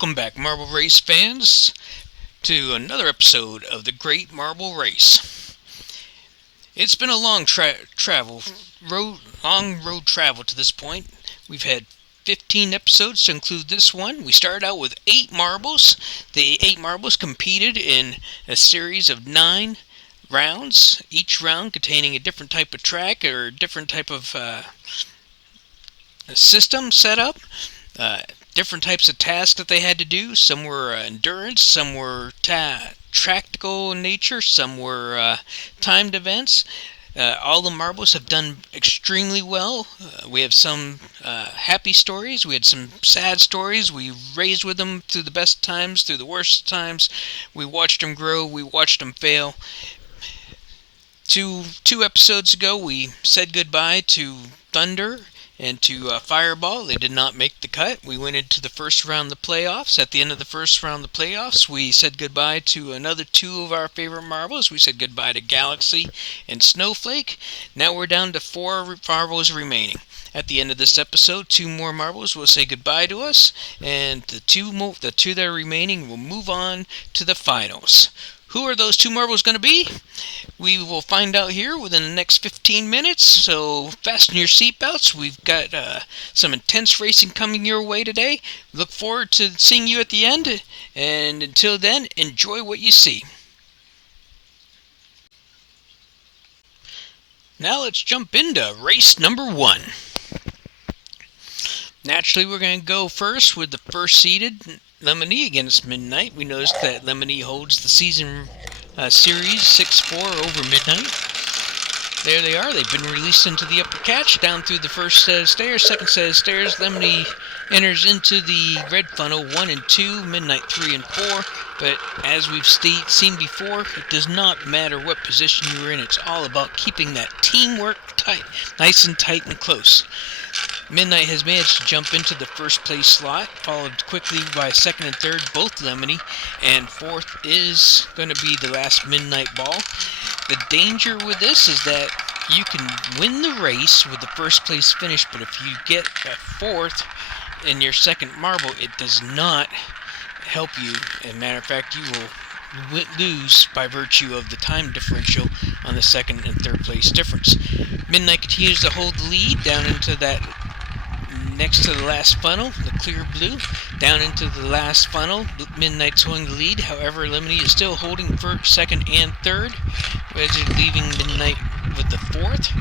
Welcome back, Marble Race fans, to another episode of the Great Marble Race. It's been a long road travel to this point. We've had 15 episodes to include this one. We started out with 8 marbles. The 8 marbles competed in a series of 9 rounds, each round containing a different type of track or a different type of system setup. Different types of tasks that they had to do. Some were endurance, some were tactical in nature, some were timed events. All the marbles have done extremely well. We have some happy stories. We had some sad stories. We raised with them through the best times, through the worst times. We watched them grow. We watched them fail. Two episodes ago, we said goodbye to Thunder and to Fireball. They did not make the cut. We went into the first round of the playoffs. At the end of the first round of the playoffs, we said goodbye to another 2 of our favorite marbles. We said goodbye to Galaxy and Snowflake. Now we're down to 4 marbles remaining. At the end of this episode, 2 more marbles will say goodbye to us, and the two that are remaining will move on to the finals. Who are those 2 marbles going to be? We will find out here within the next 15 minutes, so fasten your seatbelts. We've got some intense racing coming your way today. Look forward to seeing you at the end, and until then, enjoy what you see. Now let's jump into race number 1. Naturally, we're going to go first with the first seeded Lemony against Midnight. We noticed that Lemony holds the season series 6-4 over Midnight. There they are. They've been released into the upper catch, down through the first set of stairs, second set of stairs. Lemony enters into the red funnel 1 and 2, Midnight 3 and 4. But as we've seen before, it does not matter what position you're in. It's all about keeping that teamwork tight, nice and tight and close. Midnight has managed to jump into the first place slot, followed quickly by second and third, both Lemony, and fourth is going to be the last Midnight ball. The danger with this is that you can win the race with the first place finish, but if you get a fourth in your second marble, it does not help you. As a matter of fact, you will lose by virtue of the time differential on the second and third place difference. Midnight continues to hold the lead down into that next to the last funnel, the clear blue, down into the last funnel. Midnight's holding the lead. However, Lemony is still holding first, second, and third, leaving Midnight with the fourth.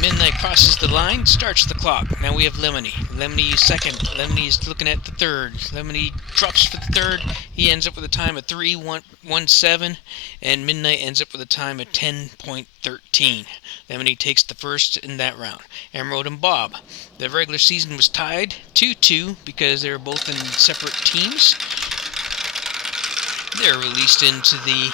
Midnight crosses the line, starts the clock. Now we have Lemony. Lemony second. Lemony is looking at the third. Lemony drops for the third. He ends up with a time of 3:17, and Midnight ends up with a time of 10.13. Lemony takes the first in that round. Emerald and Bob. The regular season was tied 2-2 because they were both in separate teams. They're released into the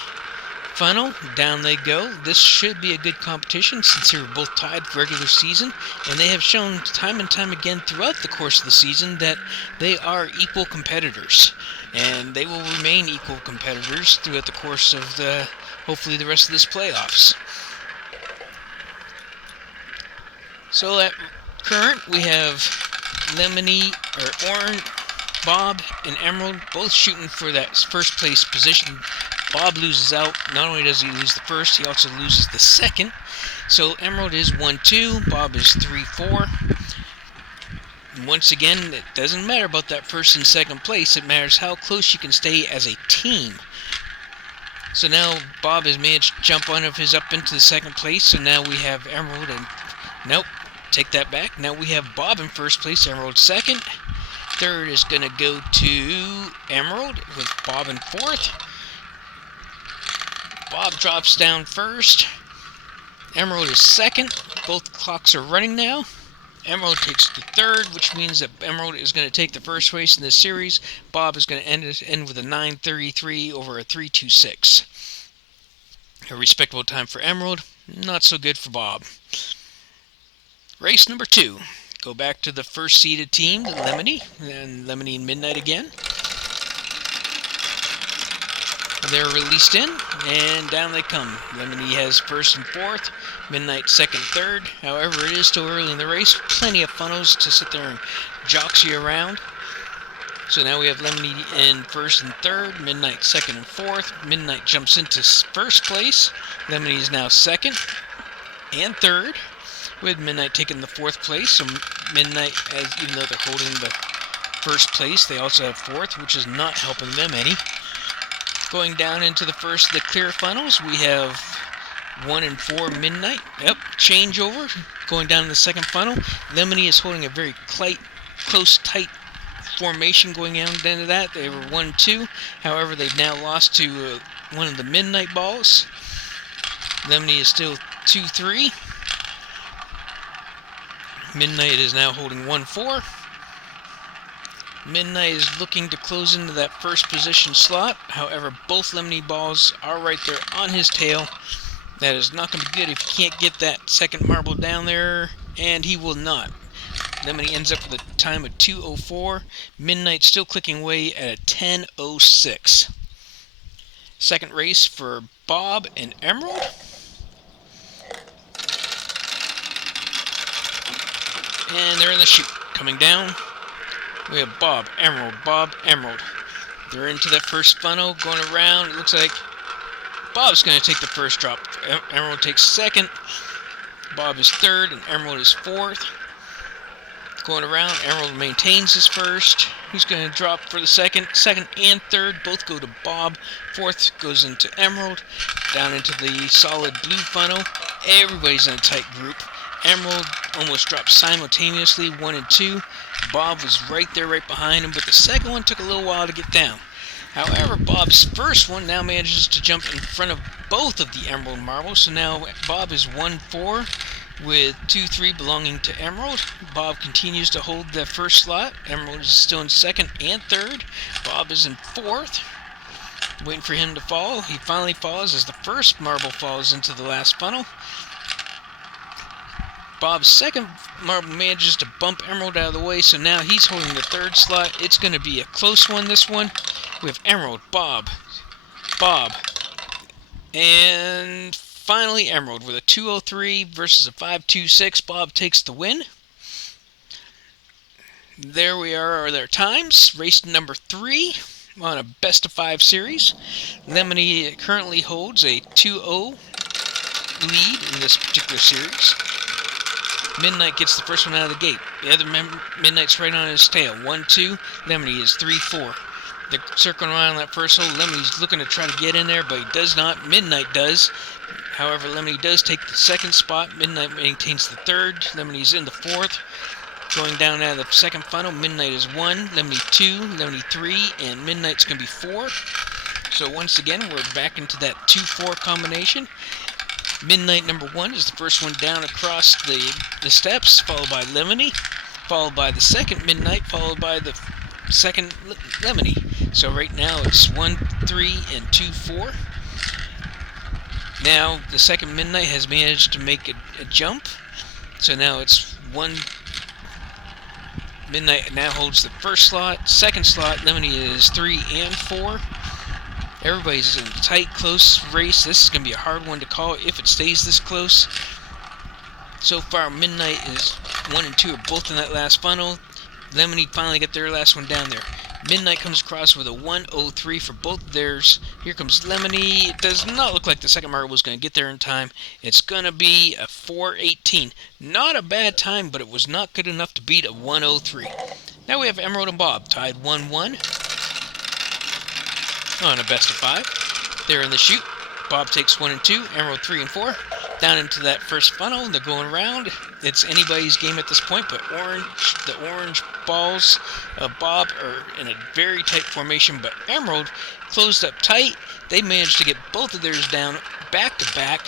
funnel. Down they go. This should be a good competition since they were both tied for regular season, and they have shown time and time again throughout the course of the season that they are equal competitors, and they will remain equal competitors throughout the course of hopefully the rest of this playoffs. So at current we have Lemony Bob and Emerald both shooting for that first place position. Bob loses out. Not only does he lose the first, he also loses the second. So Emerald is 1-2, Bob is 3-4. Once again, it doesn't matter about that first and second place. It matters how close you can stay as a team. So now Bob has managed to jump one of his up into the second place. So now we have Emerald and... Nope, take that back. Now we have Bob in first place, Emerald second. Third is going to go to Emerald with Bob in fourth. Bob drops down first. Emerald is second. Both clocks are running now. Emerald takes the third, which means that Emerald is going to take the first race in this series. Bob is going to end with a 9:33 over a 3:26. A respectable time for Emerald. Not so good for Bob. Race number 2. Go back to the first seeded team, Lemony, and Lemony and Midnight again. They're released in, and down they come. Lemony has first and fourth, Midnight second, third. However, it is still early in the race. Plenty of funnels to sit there and jockey around. So now we have Lemony in first and third, Midnight second and fourth. Midnight jumps into first place. Lemony is now second and third, with Midnight taking the fourth place. So Midnight, even though they're holding the first place, they also have fourth, which is not helping them any. Going down into the clear funnels, we have 1 and 4 Midnight. Yep, changeover. Going down in the second funnel, Lemony is holding a very close, tight formation going down into that. They were 1-2. However, they've now lost to one of the Midnight balls. Lemony is still 2-3. Midnight is now holding 1-4. Midnight is looking to close into that first position slot. However, both Lemony balls are right there on his tail. That is not going to be good if he can't get that second marble down there, and he will not. Lemony ends up with a time of 2:04. Midnight still clicking away at a 10:06. Second race for Bob and Emerald. And they're in the chute. Coming down, we have Bob, Emerald. They're into that first funnel, going around. It looks like Bob's going to take the first drop. Emerald takes second. Bob is third, and Emerald is fourth. Going around, Emerald maintains his first. Who's going to drop for the second? Second and third both go to Bob. Fourth goes into Emerald. Down into the solid blue funnel. Everybody's in a tight group. Emerald almost dropped simultaneously, 1 and 2. Bob was right there, right behind him, but the second one took a little while to get down. However, Bob's first one now manages to jump in front of both of the Emerald marbles, so now Bob is 1-4 with 2-3 belonging to Emerald. Bob continues to hold the first slot. Emerald is still in second and third. Bob is in fourth, waiting for him to fall. He finally falls as the first marble falls into the last funnel. Bob's second marble manages to bump Emerald out of the way, so now he's holding the third slot. It's going to be a close one, this one. We have Emerald, Bob, and finally Emerald with a 2:03 versus a 5:26. Bob takes the win. There we are their times. Race number 3 on a best-of-5 series. Lemony currently holds a 2-0 lead in this particular series. Midnight gets the first one out of the gate. The other Midnight's right on his tail. 1-2. Lemony is 3-4. They're circling around that first hole. Lemony's looking to try to get in there, but he does not. Midnight does. However, Lemony does take the second spot. Midnight maintains the third. Lemony's in the fourth. Going down out of the second funnel, Midnight is 1, Lemony 2, Lemony 3, and Midnight's going to be 4. So once again, we're back into that 2-4 combination. Midnight number 1 is the first one down across the steps, followed by Lemony, followed by the second Midnight, followed by the second Lemony. So right now it's 1-3 and 2-4. Now the second Midnight has managed to make a jump. So now it's 1. Midnight now holds the first slot. Second slot, Lemony is 3 and 4. Everybody's in a tight, close race. This is going to be a hard one to call if it stays this close. So far, Midnight is 1 and 2 are both in that last funnel. Lemony finally got their last one down there. Midnight comes across with a 1:03 for both of theirs. Here comes Lemony. It does not look like the second marble was going to get there in time. It's going to be a 4:18. Not a bad time, but it was not good enough to beat a 1:03. Now we have Emerald and Bob tied 1-1 on a best of 5. They're in the chute. Bob takes 1 and 2, Emerald 3 and 4. Down into that first funnel, they're going around. It's anybody's game at this point, but the orange balls of Bob are in a very tight formation, but Emerald closed up tight. They managed to get both of theirs down back to back.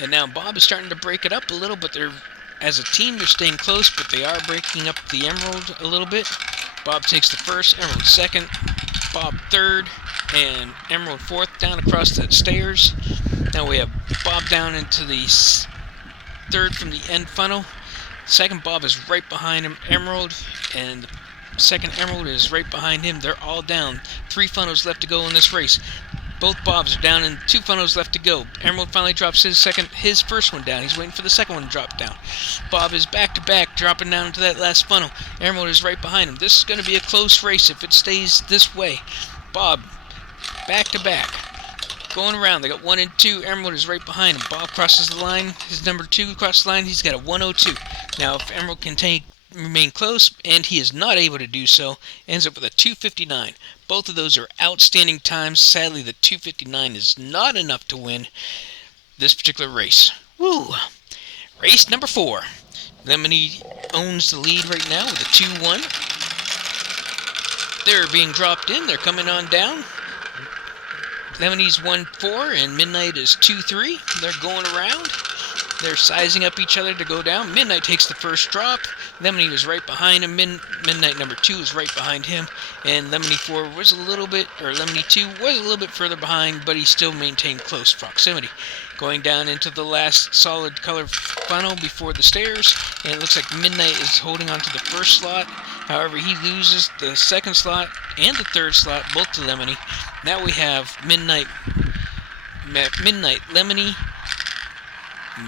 And now Bob is starting to break it up a little, but as a team, they're staying close, but they are breaking up the Emerald a little bit. Bob takes the first, Emerald second, Bob third, and Emerald fourth down across the stairs. Now we have Bob down into the third from the end funnel. Second Bob is right behind him, Emerald, and the second Emerald is right behind him. They're all down. 3 funnels left to go in this race. Both Bobs are down and 2 funnels left to go. Emerald finally drops his first one down. He's waiting for the second one to drop down. Bob is back to back, dropping down into that last funnel. Emerald is right behind him. This is going to be a close race if it stays this way. Bob, back to back. Going around, they got 1 and 2. Emerald is right behind him. Bob crosses the line. His number 2 crosses the line. He's got a 102. Now, if Emerald can remain close, and he is not able to do so, ends up with a 2:59. Both of those are outstanding times. Sadly, the 2:59 is not enough to win this particular race. Woo! Race number 4. Lemony owns the lead right now with a 2-1. They're being dropped in. They're coming on down. Lemony's 1-4 and Midnight is 2-3. They're going around. They're sizing up each other to go down. Midnight takes the first drop. Lemony was right behind him. Midnight number 2 is right behind him. And Lemony 4 was Lemony 2 was a little bit further behind, but he still maintained close proximity. Going down into the last solid color funnel before the stairs. And it looks like Midnight is holding on to the first slot. However, he loses the second slot and the third slot, both to Lemony. Now we have Midnight, Lemony,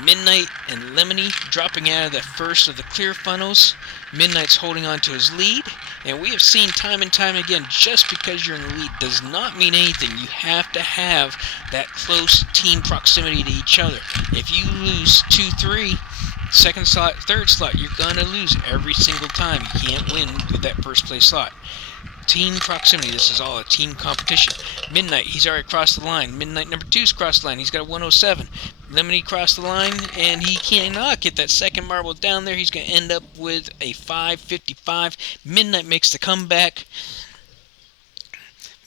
Midnight, and Lemony dropping out of the first of the clear funnels. Midnight's holding on to his lead, and we have seen time and time again, just because you're in the lead does not mean anything. You have to have that close team proximity to each other. If you lose 2-3, second slot, third slot, you're going to lose every single time. You can't win with that first place slot. Team proximity, this is all a team competition. Midnight, he's already crossed the line. Midnight number 2's crossed the line. He's got a 107. Lemony crossed the line, and he cannot get that second marble down there. He's going to end up with a 5:55. Midnight makes the comeback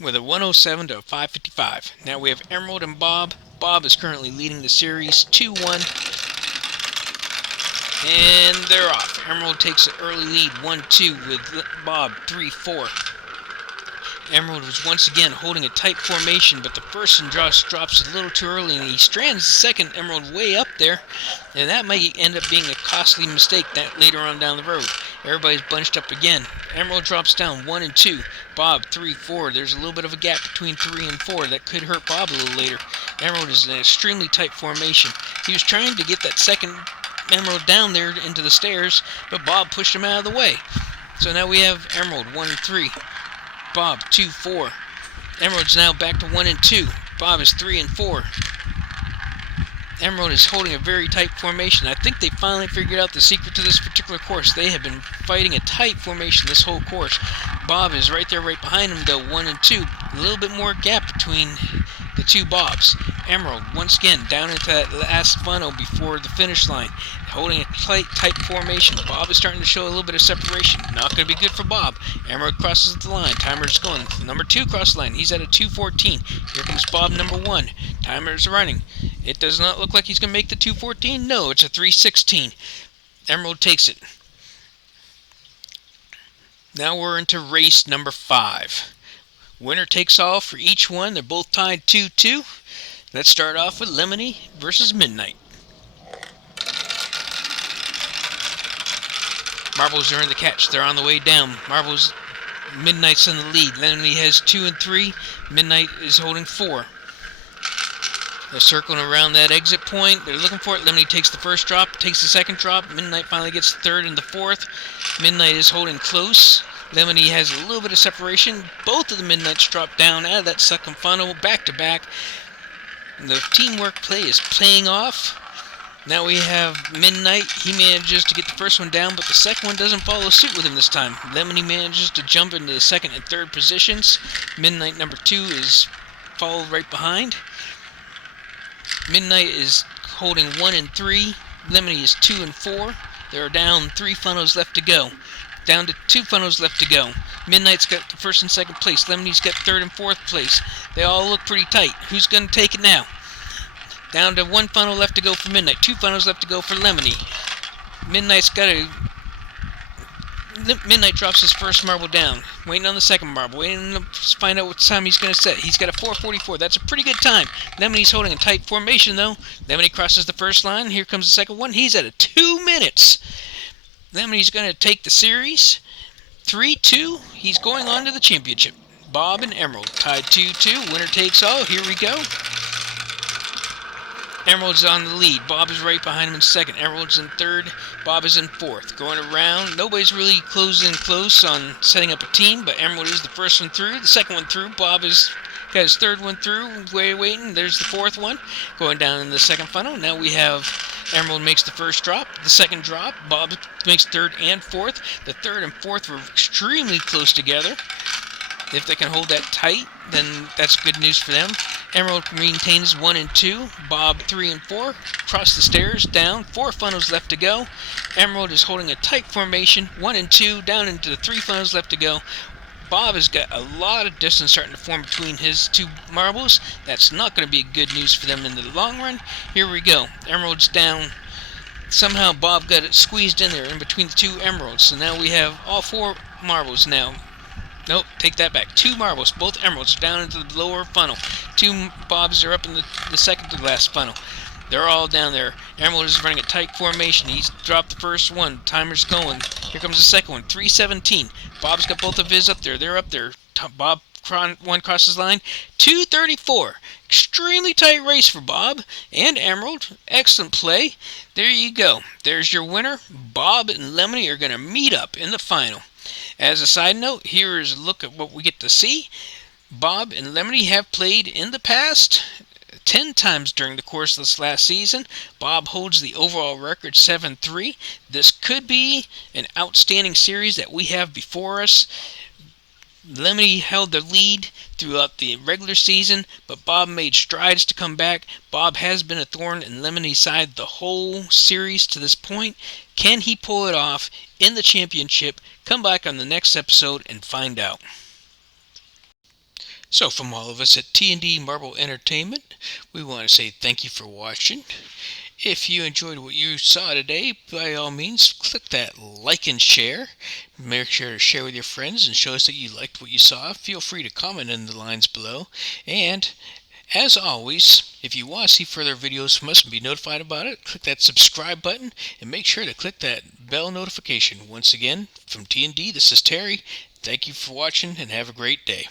with a 107 to a 5:55. Now we have Emerald and Bob. Bob is currently leading the series 2-1. And they're off. Emerald takes an early lead 1-2 with Bob 3-4. Emerald was once again holding a tight formation, but the first one drops a little too early, and he strands the second Emerald way up there, and that might end up being a costly mistake that later on down the road. Everybody's bunched up again. Emerald drops down 1 and 2. Bob 3-4. There's a little bit of a gap between 3 and 4 that could hurt Bob a little later. Emerald is in an extremely tight formation. He was trying to get that second Emerald down there into the stairs, but Bob pushed him out of the way. So now we have Emerald 1-3. Bob 2-4. Emerald's now back to 1 and 2. Bob is 3 and 4. Emerald is holding a very tight formation. I think they finally figured out the secret to this particular course. They have been fighting a tight formation this whole course. Bob is right there, right behind him, though, 1 and 2. A little bit more gap between the two Bobs. Emerald, once again, down into that last funnel before the finish line, holding a tight formation. Bob is starting to show a little bit of separation. Not going to be good for Bob. Emerald crosses the line. Timer's going. Number 2 cross the line. He's at a 2:14. Here comes Bob number 1. Timer's running. It does not look like he's going to make the 2:14. No, it's a 3:16. Emerald takes it. Now we're into race number 5. Winner takes all for each one. They're both tied 2-2. Let's start off with Lemony versus Midnight. Marbles are in the catch. They're on the way down. Midnight's in the lead. Lemony has 2 and 3. Midnight is holding 4. They're circling around that exit point. They're looking for it. Lemony takes the first drop, takes the second drop. Midnight finally gets the third and the fourth. Midnight is holding close. Lemony has a little bit of separation. Both of the Midnights drop down out of that second funnel, back to back. The teamwork play is paying off. Now we have Midnight. He manages to get the first one down, but the second one doesn't follow suit with him this time. Lemony manages to jump into the second and third positions. Midnight number 2 is followed right behind. Midnight is holding 1 and 3. Lemony is 2 and 4. There are down 3 funnels left to go. Down to 2 funnels left to go. Midnight's got the first and second place. Lemony's got third and fourth place. They all look pretty tight. Who's going to take it now? Down to 1 funnel left to go for Midnight. 2 funnels left to go for Lemony. Midnight drops his first marble down. Waiting on the second marble. Waiting to find out what time he's going to set. He's got a 4:44. That's a pretty good time. Lemony's holding a tight formation, though. Lemony crosses the first line. Here comes the second one. He's at a 2 minutes. Lemony's going to take the series. 3-2. He's going on to the championship. Bob and Emerald tied 2-2. Winner takes all. Here we go. Emerald's on the lead. Bob is right behind him in second. Emerald's in third. Bob is in fourth. Going around. Nobody's really closing close on setting up a team, but Emerald is the first one through. The second one through. Bob is got his third one through. Waiting. There's the fourth one. Going down in the second funnel. Now we have Emerald makes the first drop. The second drop. Bob makes third and fourth. The third and fourth were extremely close together. If they can hold that tight, then that's good news for them. Emerald maintains 1 and 2. Bob 3 and 4. Cross the stairs, down. 4 funnels left to go. Emerald is holding a tight formation. 1 and 2. Down into the 3 funnels left to go. Bob has got a lot of distance starting to form between his 2 marbles. That's not going to be good news for them in the long run. Here we go. Emerald's down. Somehow Bob got it squeezed in there in between the 2 emeralds. So now we have all 4 marbles now. Nope, take that back. 2 marbles, both emeralds, down into the lower funnel. 2 Bobs are up in the second to last funnel. They're all down there. Emerald is running a tight formation. He's dropped the first one. Timer's going. Here comes the second one. 3:17. Bob's got both of his up there. They're up there. Bob one crosses line. 2:34. Extremely tight race for Bob and Emerald. Excellent play. There you go. There's your winner. Bob and Lemony are going to meet up in the final. As a side note, here is a look at what we get to see. Bob and Lemony have played in the past 10 times during the course of this last season. Bob holds the overall record 7-3. This could be an outstanding series that we have before us. Lemony held the lead throughout the regular season, but Bob made strides to come back. Bob has been a thorn in Lemony's side the whole series to this point. Can he pull it off in the championship? Come back on the next episode and find out. So from all of us at T&D Marble Entertainment, we want to say thank you for watching. If you enjoyed what you saw today, by all means, click that like and share. Make sure to share with your friends and show us that you liked what you saw. Feel free to comment in the lines below. And as always, if you want to see further videos from us and be notified about it, click that subscribe button and make sure to click that bell notification. Once again, from T&D, this is Terry. Thank you for watching and have a great day.